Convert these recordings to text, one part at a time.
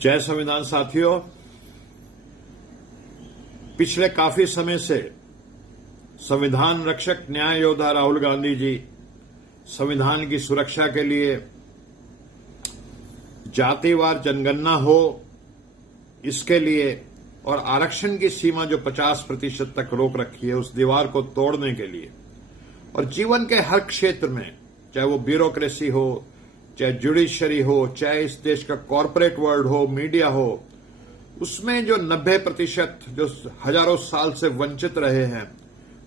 जय संविधान साथियों, पिछले काफी समय से संविधान रक्षक न्याय योद्धा राहुल गांधी जी संविधान की सुरक्षा के लिए जातिवार जनगणना हो इसके लिए और आरक्षण की सीमा जो 50% तक रोक रखी है उस दीवार को तोड़ने के लिए और जीवन के हर क्षेत्र में, चाहे वो ब्यूरोक्रेसी हो, चाहे जुडिशरी हो, चाहे इस देश का कॉरपोरेट वर्ल्ड हो, मीडिया हो, उसमें जो 90% जो हजारों साल से वंचित रहे हैं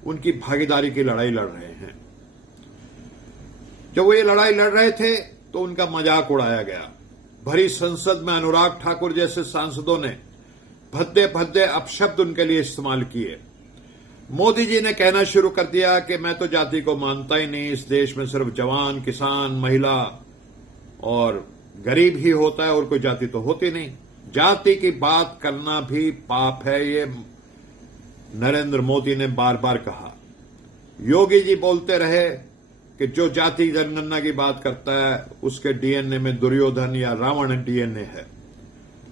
उनकी भागीदारी की लड़ाई लड़ रहे हैं। जब वो ये लड़ाई लड़ रहे थे तो उनका मजाक उड़ाया गया। भरी संसद में अनुराग ठाकुर जैसे सांसदों ने भद्दे भद्दे अपशब्द उनके लिए इस्तेमाल किए। मोदी जी ने कहना शुरू कर दिया कि मैं तो जाति को मानता ही नहीं, इस देश में सिर्फ जवान, किसान, महिला और गरीब ही होता है और कोई जाति तो होती नहीं। जाति की बात करना भी पाप है, ये नरेंद्र मोदी ने बार बार कहा। योगी जी बोलते रहे कि जो जाति जनगणना की बात करता है उसके डीएनए में दुर्योधन या रावण डीएनए है।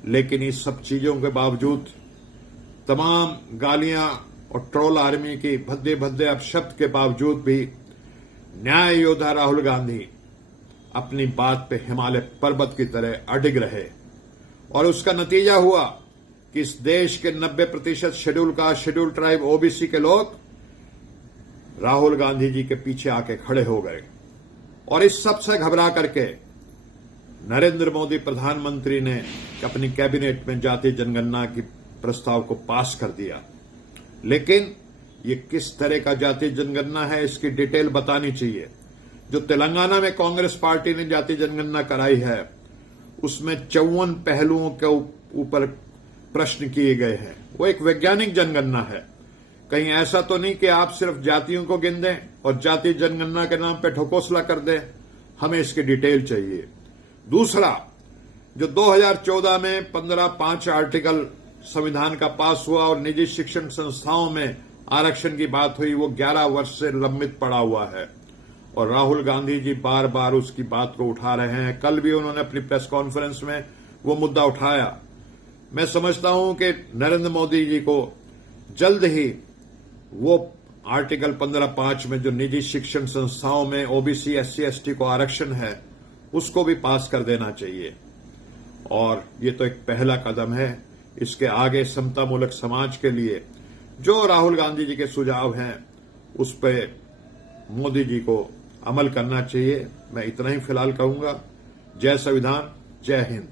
लेकिन इस सब चीजों के बावजूद, तमाम गालियां और ट्रोल आर्मी की भद्दे भद्दे अपशब्द के बावजूद भी न्याय योद्धा राहुल गांधी अपनी बात पे हिमालय पर्वत की तरह अडिग रहे और उसका नतीजा हुआ कि इस देश के 90% schedule caste, schedule tribe, OBC के लोग राहुल गांधी जी के पीछे आके खड़े हो गए और इस सब से घबरा करके नरेंद्र मोदी प्रधानमंत्री ने अपनी कैबिनेट में जाति जनगणना की प्रस्ताव को पास कर दिया। लेकिन ये किस तरह का जाति जनगणना है इसकी डिटेल बतानी चाहिए। जो तेलंगाना में कांग्रेस पार्टी ने जाति जनगणना कराई है उसमें 54 पहलुओं के ऊपर प्रश्न किए गए हैं। वो एक वैज्ञानिक जनगणना है। कहीं ऐसा तो नहीं कि आप सिर्फ जातियों को गिन दें और जाति जनगणना के नाम पे ठकोसला कर दें। हमें इसकी डिटेल चाहिए। दूसरा, जो 2014 में 15(5) आर्टिकल संविधान का पास हुआ और निजी शिक्षण संस्थाओं में आरक्षण की बात हुई, वो 11 वर्ष से लंबित पड़ा हुआ है और राहुल गांधी जी बार बार उसकी बात को उठा रहे हैं। कल भी उन्होंने अपनी प्रेस कॉन्फ्रेंस में वो मुद्दा उठाया। मैं समझता हूं कि नरेंद्र मोदी जी को जल्द ही वो आर्टिकल 15(5) में जो निजी शिक्षण संस्थाओं में ओबीसी, एससी, एसटी को आरक्षण है उसको भी पास कर देना चाहिए। और ये तो एक पहला कदम है। इसके आगे समतामूलक समाज के लिए जो राहुल गांधी जी के सुझाव हैं उस पर मोदी जी को अमल करना चाहिए। मैं इतना ही फिलहाल कहूंगा। जय संविधान, जय हिंद।